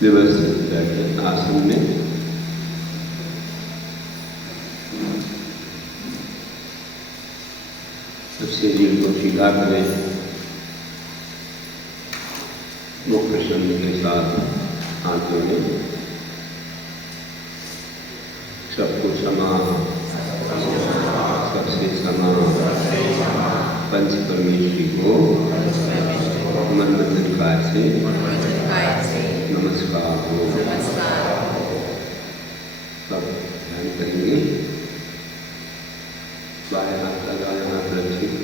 व्यवस्थित बैठे आसन में। शरीर को सीधा करें, मुख प्रसन्न के साथ हाथ जोड़ें, सबको समान, सबसे समान पंच परमेश्वरी को मन वचन काया से नमस्कार हो। तब ध्यान करेंगे, बाएं हाथ का दाएं हाथ रखिए,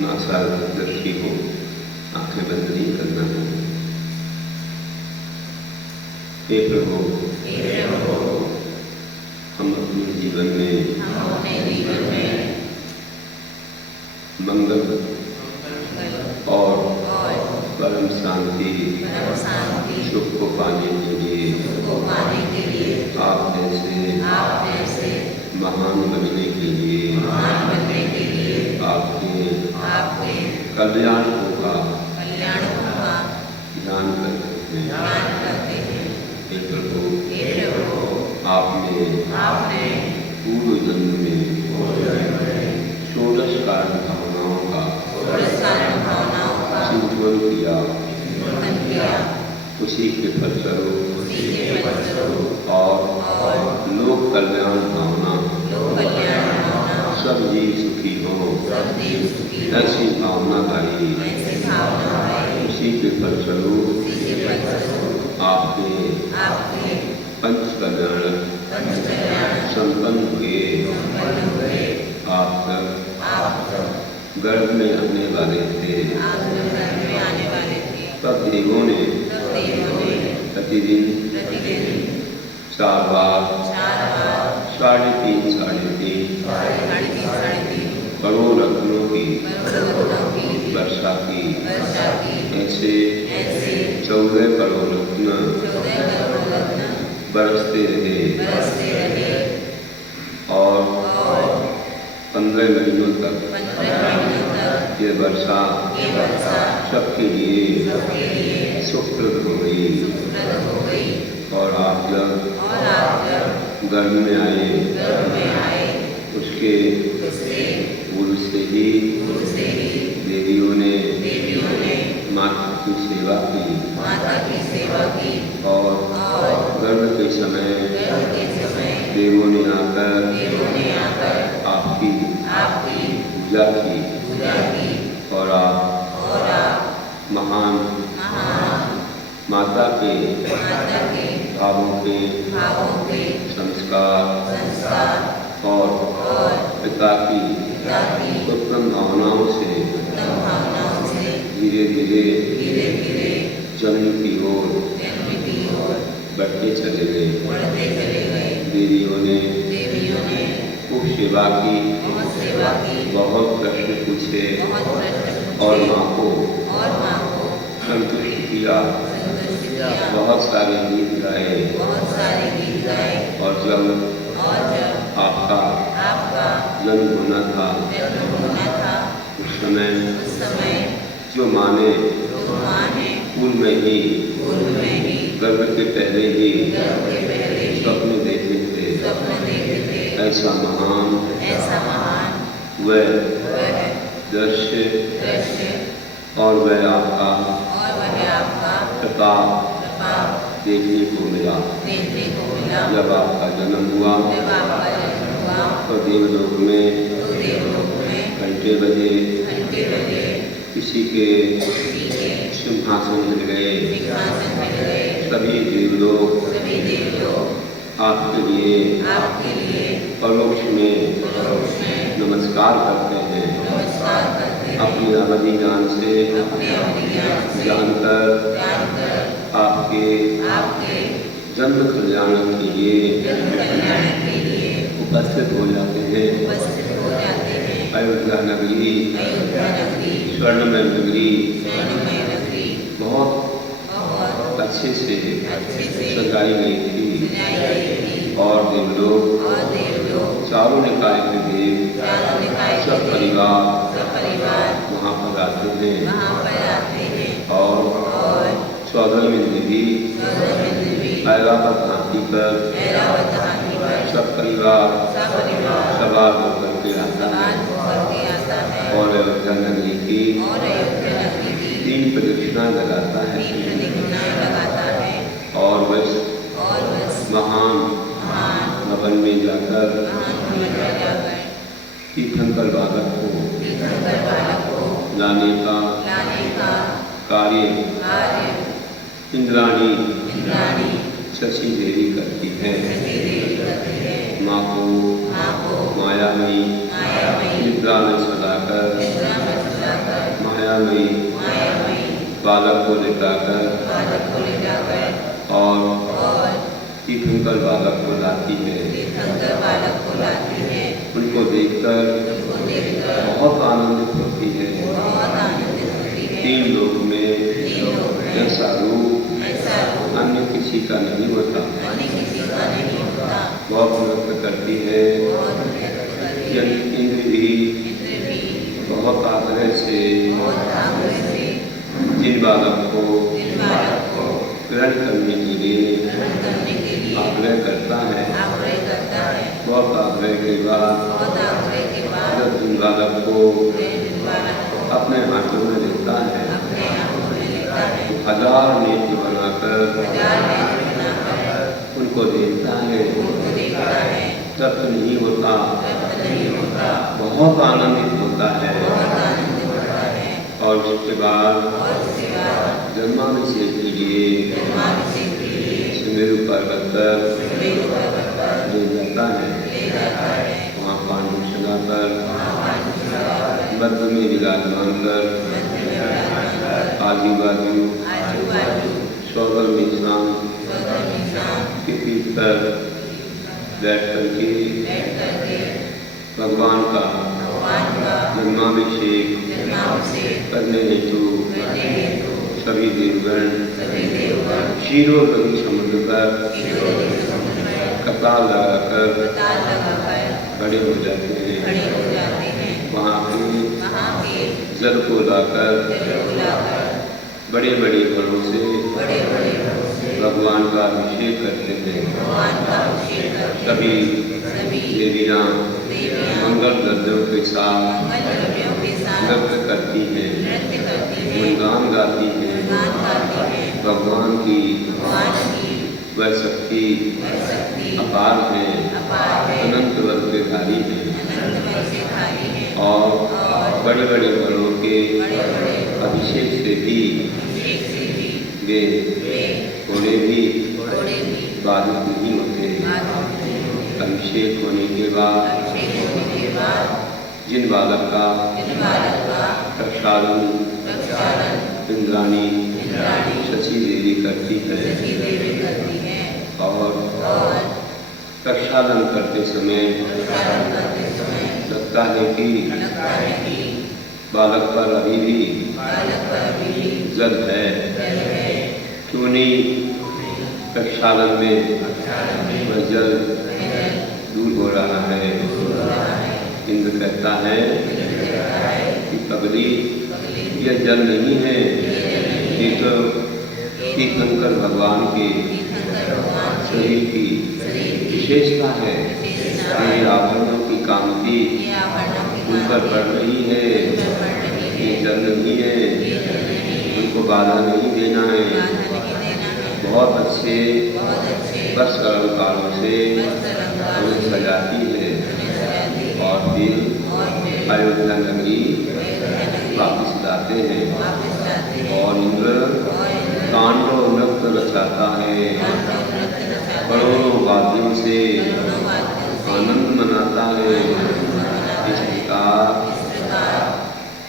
नासादर्शी हो, आंखें बंद नहीं करना है। हे प्रभु, हम अपने जीवन में मंगल और परम शांति सुख को पाने के लिए आप जैसे महान बनने के लिए आपके कल्याण का ध्यान करते हैं। हे प्रभु, आपने पूर्व जन्म में 16 कारण भावनाओं का चिंतन किया, उसी के फलस्वरूप और लोक कल्याण भावना सब जीव सुखी हो, ऐसी भावना भाई उसी के फलस्वरूप आपके पंच कल्याण संपन्न हुए। आप गर्भ में आने वाले थे, तब देवों ने प्रतिदिन 4 बार 3.5 करोड़ रत्नों की वर्षा की। ऐसे 14 करोड़ रत्न बरसते रहे और 15 महीनों तक ये वर्षा सबके लिए सुखप्रद हो गई। और आप जब गर्भ में आए, उसके पूर्व से ही देवियों ने माता की सेवा की और गर्भ के समय देवों ने आकर आपकी पूजा की और आप महान माता के भावों के संस्कार और पिता की उत्तम भावनाओं से धीरे धीरे जन्म की ओर बढ़ते चले गए। देवियों ने खूब सेवा की, बहुत प्रश्न पूछे और माँ को संतुष्ट किया। बहुत सारे गीत गाए और जब आपका जन्म होना था उस समय जो माँ ने पूर्व में ही गर्भ के पहले ही स्वप्न देखे थे, ऐसा महान वह दृश्य और वह आपका प्रताप देखने को मिला। जब आपका जन्म हुआ तो देवलोक में घंटे बजे, किसी के सिंहासन मिल गए। सभी देवलोक आपके लिए परोक्ष में नमस्कार करते हैं। अपनी अवधि ज्ञान से जानकर आपके जन्म कल्याण के लिए उपस्थित हो जाते हैं। अयोध्या नगरी स्वर्णमय नगरी बहुत अच्छे से सजाई गई थी और देवलोक चारों निकाय के देव सब परिवार वहाँ पर आते हैं और 14वें दिन भी ऐरावत हाथी पर सब परिवार सवार होकर के आता है और अयोध्या नगरी की 3 प्रदक्षिणा लगाता है और बस महान भवन में जाकर तीर्थंकर बालक को लाने का कार्य इंद्राणी शशि देवी करती है। माँ को मायामयी निद्रा में सलाकर मायामयी बालक को लेटाकर और तीर्थंकर बालक को लाती है। उनको देखकर बहुत आनंदित होती है। 3 लोक में ऐसा रूप अन्य किसी का नहीं होता। बहुत व्यक्त करती है। इंद्र भी बहुत आग्रह से जिन बालक को ग्रहण करने के लिए आग्रह करता है, बहुत आग्रह के बाद जब जिन बालक को अपने हाथों में लेता है, 1000 नेत्र बनाकर उनको देखता है, तब नहीं होता, बहुत आनंदित होता है। और उसके बाद जन्माभिषेक के लिए सुमेरु पर्वत पर ले जाता है। वहाँ पांडुशला पर मध्य में विराजमान कर आजू बाजू 14वें शाम के पीठ पर बैठ करके भगवान का जन्माभिषेक करने हेतु सभी देवगण क्षीरोदरी समुद्र पर कतार लगाकर खड़े हो जाते हैं। वहाँ के जल को लाकर बड़े बड़े घड़ों से भगवान का अभिषेक करते हैं। सभी देवियाँ मंगल द्रव्यों के साथ नृत्य करती हैं, गुणगान गाती हैं। भगवान की वह शक्ति अपार है, अनंत वर्गधारी है और बड़े बड़े घरों के अभिषेक से भी वे थोड़े भी बाधित नहीं होते। अभिषेक होने के बाद जिन बालक का प्रक्षालन इंद्राणी शशि देवी करती है और प्रक्षालन करते समय लगता है कि बालक पर अभी भी जल है, क्यों नहीं प्रक्षालन में वह जल दूर हो रहा है। इंद्र कहता है कि पगली यह जल नहीं है, ये तो तीर्थंकर भगवान के शरीर की विशेषता है। ये आभरणों की कांति उन पर पड़ रही है, ये जल नहीं है, उनको बाधा नहीं देना है। बहुत अच्छे वस्त्र अलंकारों से उन्हें सजाती है और फिर अयोध्या नगरी वापस लाते हैं और इंद्र तांडव नृत्य रचाता है, करोड़ों वाद्यों से आनंद मनाता है। इस प्रकार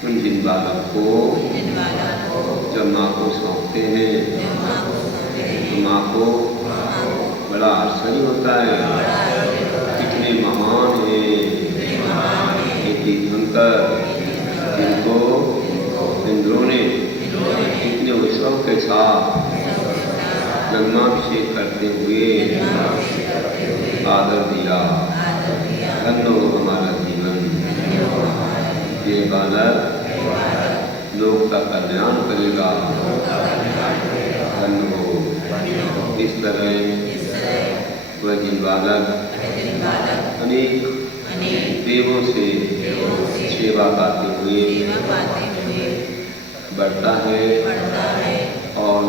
उन जिन बालक को जब माँ को सौंपते हैं तो माँ को बड़ा आश्चर्य होता है, कितने महान हैं ये तीर्थंकर, जिनको इंद्रों ने इतने उत्सव के साथ जन्माभिषेक करते हुए आदर दिया। धन्य हो हमारा जीवन, ये बालक लोक का कल्याण करेगा। तरह वह जिनबालक अनेक देवों से सेवा पाते हुए बढ़ता है और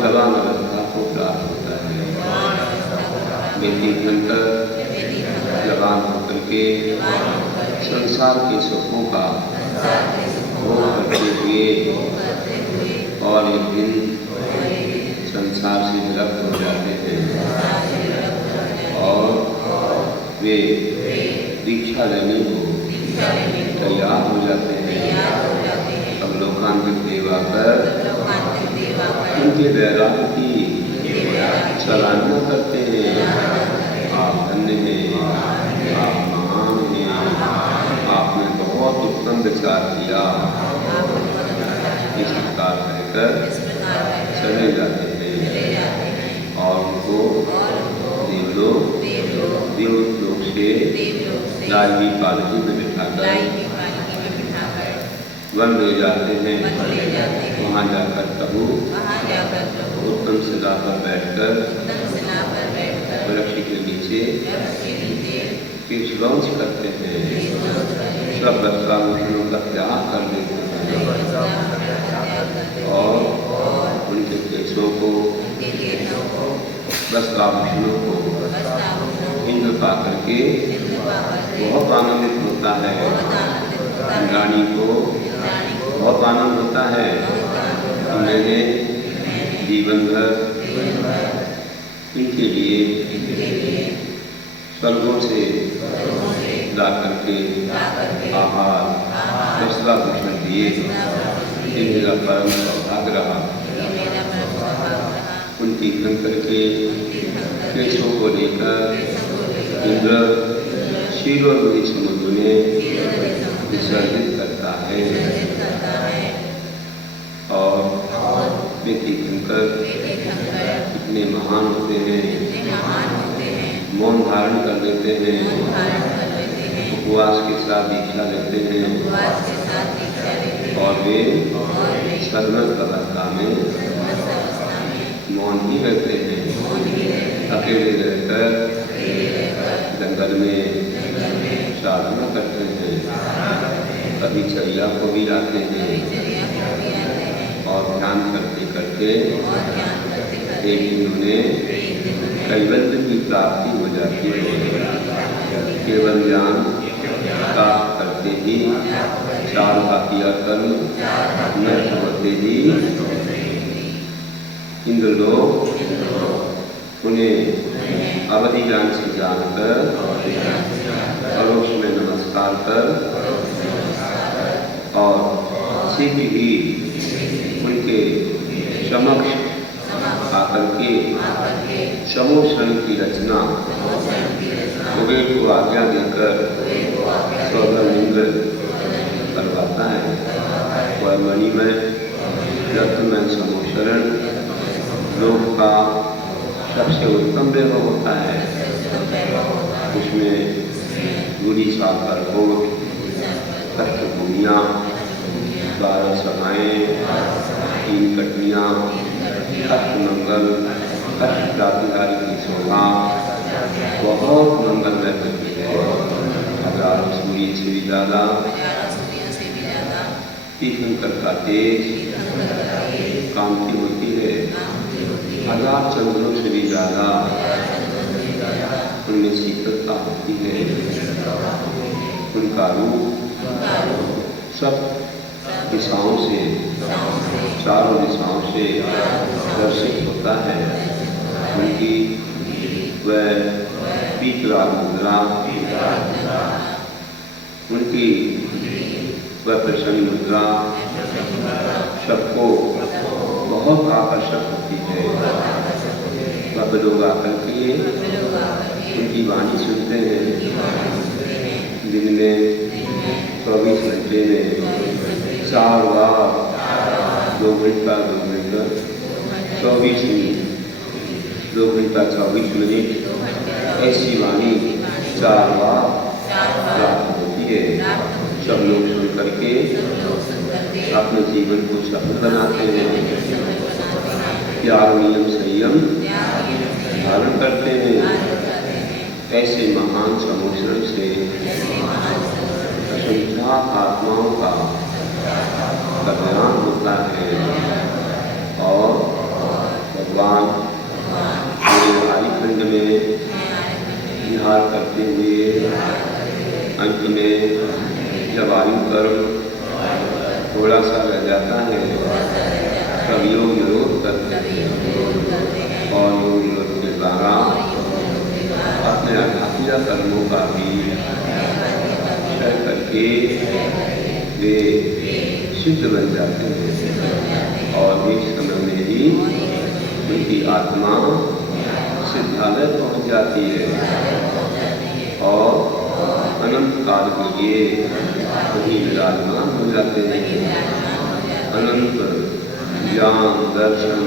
जवान अवस्था को प्राप्त होता है। बेटी बनकर जवान होकर के संसार के सुखों का भोग करते हुए और एक दिन संसार से विरक्त हो जाते हैं और वे दीक्षा लेने को तैयार हो जाते हैं। अब लोकांतिक देवा पर उनके वैराग्य की सराहना करते हैं। आप धन्य हैं, आप महान हैं, आपने बहुत उत्तम विचार किया। इस प्रकार कहकर चले जाते हैं और उनको देवलोक से लालवी पालकी में बिठाकर वन ले जाते हैं। वहाँ जाकर प्रभु उत्तम शिला पर बैठकर वृक्ष के नीचे केशवंश करते हैं। सब वस्त्राभूषणों का त्याग कर देते हैं और उनके केशों को वस्त्राभूषणों को इंद्र पा करके बहुत आनंदित होता है। रानी को बहुत आनंद होता है। मैंने जीवन भर इनके लिए स्वर्गों से ला करके आहार वस्त्राभूषण दिए। ये मेरा परम सौभाग्य रहा। उनकी कंकर के केशों को लेकर इंद्र क्षीरोदरी समुद्र में विसर्जित करता है और बेटी कंकर इतने महान होते हैं, मौन धारण कर लेते हैं, उपवास के साथ दीक्षा लेते हैं और वे सदमत अवस्था में मौन ही रहते हैं। अकेले रहकर जंगल में साधना करते हैं। कभी चर्या को भी लाते हैं और ध्यान करते करते एक दिन उन्हें कैवल्य की प्राप्ति हो जाती है। केवल ज्ञान प्राप्त करते ही चार बाकिया कर्म नष्ट होते ही इंद्रलोक उन्हें अवधि ज्ञान से जानकर परोक्ष में नमस्कार कर और शीघ्र ही उनके समक्ष आकर के समोषण की रचना कुबेर को आज्ञा देकर स्वर्ग इंद्र करवाता है। वह मणिमय रत्नमय समोषण लोक का सबसे उत्तम वैभव होता है। उसमें गुड़ी साकर कोट, अष्टभूमियाँ, 12 सभाएँ, 3 कटनियाँ, अष्टमंगल, अष्टप्रातिहारी की शोभा बहुत मंगलमय होती है। हजारों सूर्य से भी ज़्यादा तीर्थंकर का तेज कांति होती है। हजार चंद्रों से भी ज़्यादा उनमें शीतलता होती है। उनका रूप सब दिशाओं से, चारों दिशाओं से दर्शित होता है। उनकी वह पीतराग मुद्रा, उनकी वह प्रसन्न मुद्रा सबको बहुत आकर्षक होती है। वह लोग आकर के उनकी वाणी सुनते हैं। दिन में 24 घंटे में 4 बार 2 घंटा 24 मिनट 2 घंटा 24 मिनट ऐसी वाणी 4 बार प्राप्त होती है। सब लोग सुन करके अपने जीवन को सफल बनाते हैं। त्याग नियम संयम धारण करते हैं। ऐसे महान सम्मिश्रण से असंख्यात आत्माओं का कल्याण होता है और भगवान पूरे आदिखंड में विहार करते हुए अंत में जब आयु कर्म थोड़ा सा रह जाता है तब योग निरोध करते हैं और योग निरोध के द्वारा अपने आध्यात्मिक कर्मों का भी क्षय करके वे सिद्ध बन जाते हैं और एक समय में ही उनकी आत्मा सिद्धालय पहुँच जाती है और अनंत काल के लिए वही विराजमान हो जाते हैं। अनंत ज्ञान दर्शन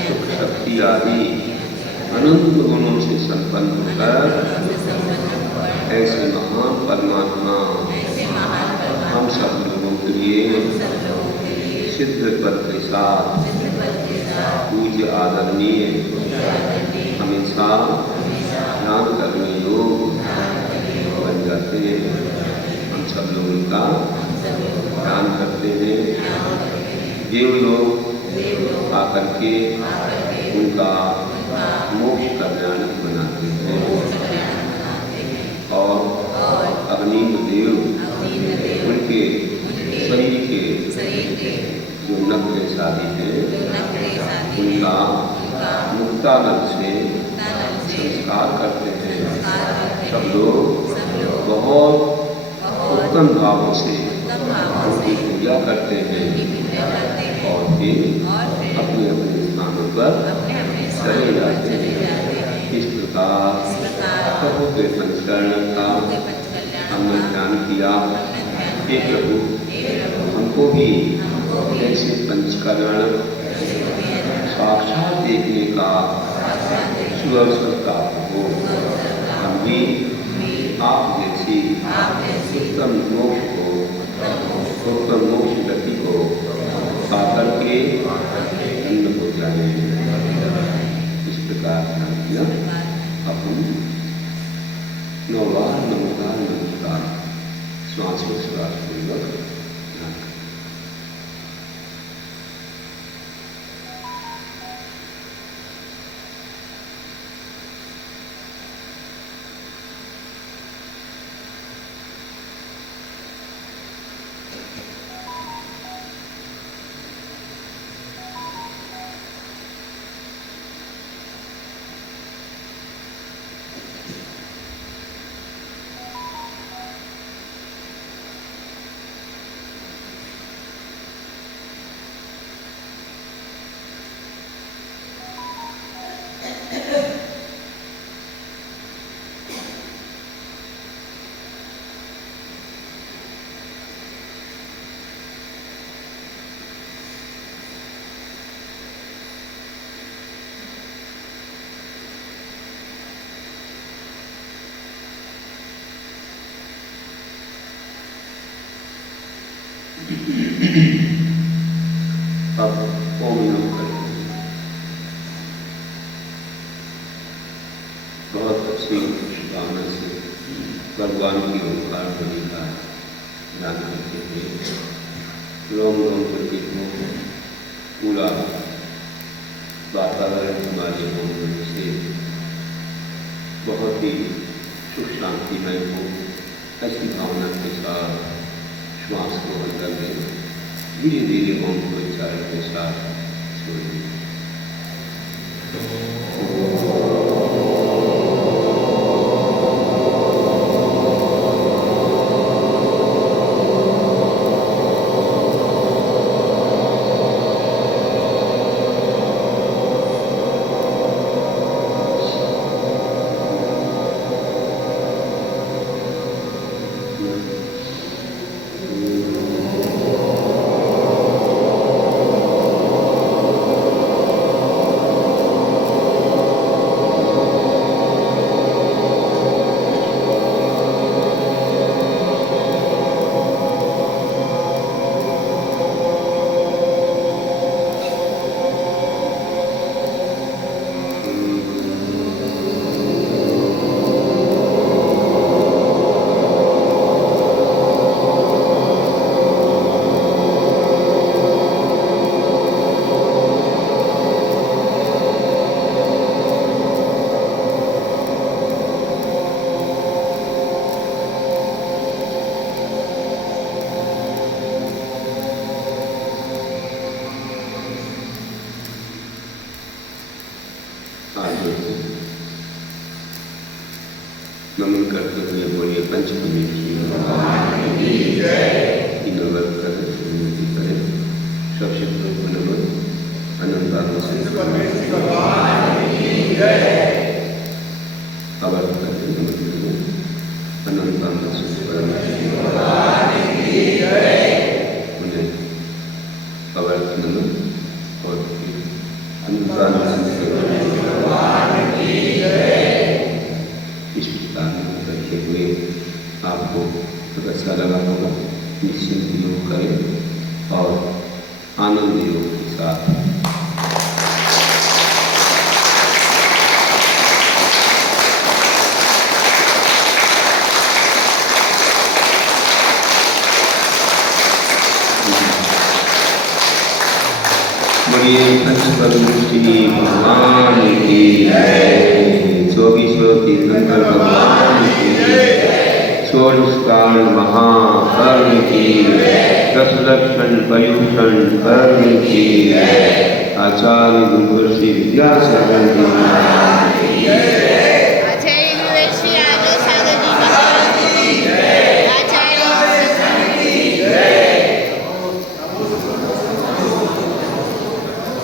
सुख शक्ति आदि अनंत गुणों से संपन्न होकर ऐसे महान परमात्मा हम सब लोगों के लिए सिद्ध पद के साथ पूज्य आदरणीय हमेशा ध्यान करने योग बन जाते हैं। हम सब लोग उनका ध्यान करते हैं। देव लोग आकर के उनका मोक्ष कल्याण बनाते हैं और अग्नि देव उनके शरीर के जो नग्न शादी है उनका मुक्तानल से संस्कार करते हैं। सब लोग बहुत उत्तम भावों से उनकी पूजा करते हैं और फिर अपने अपने स्थानों पर चले जाते हैं। इस प्रकार प्रभु के पंचकरण का हमने ध्यान किया कि प्रभु हमको भी ऐसे पंचकरण साक्षात देखने का सुअवसर प्राप्त हो। हम भी आप जैसी उत्तम मोक्ष को उत्तम मोक्ष गति को पाकर के धन्य हो जाए। इस प्रकार ध्यान किया। अब हम 9 बार नमस्कार नमस्कार श्वासोच्छ्वास पूर्वक ध्यान करें। अब ओम नमः करें। बहुत अच्छी भावना से भगवान की ओंकार ध्वनि का ध्यान करते हुए रोम रोम करके पूरा वातावरण हमारे ओम ध्वनि से बहुत ही सुख शांतिमय हो। ऐसी भावना के साथ श्वास को अंदर लें, धीरे धीरे ओम को उच्चारण के साथ छोड़ें। करते हुए बोलिए पंचमी की नगर करें सब शब्दों को नमन अनंत आवाज करते अनंत उन्हें अवर्त नमन और इस प्रकार करते हुए आपको अच्छा लगा होगा। निश्चिंत योग करें और आनंद योग के साथ बोलिए पंचपदमुष्टि भगवान की जय, 24 तीर्थंकर भगवान की जय, 16 काल महाकर्ण की जय, 10 लक्षण पयुषण कर्ण की जय, आचार्य गुरु श्री विद्यासागर जी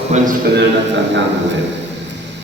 पंचकल्याण का ध्यान हुए।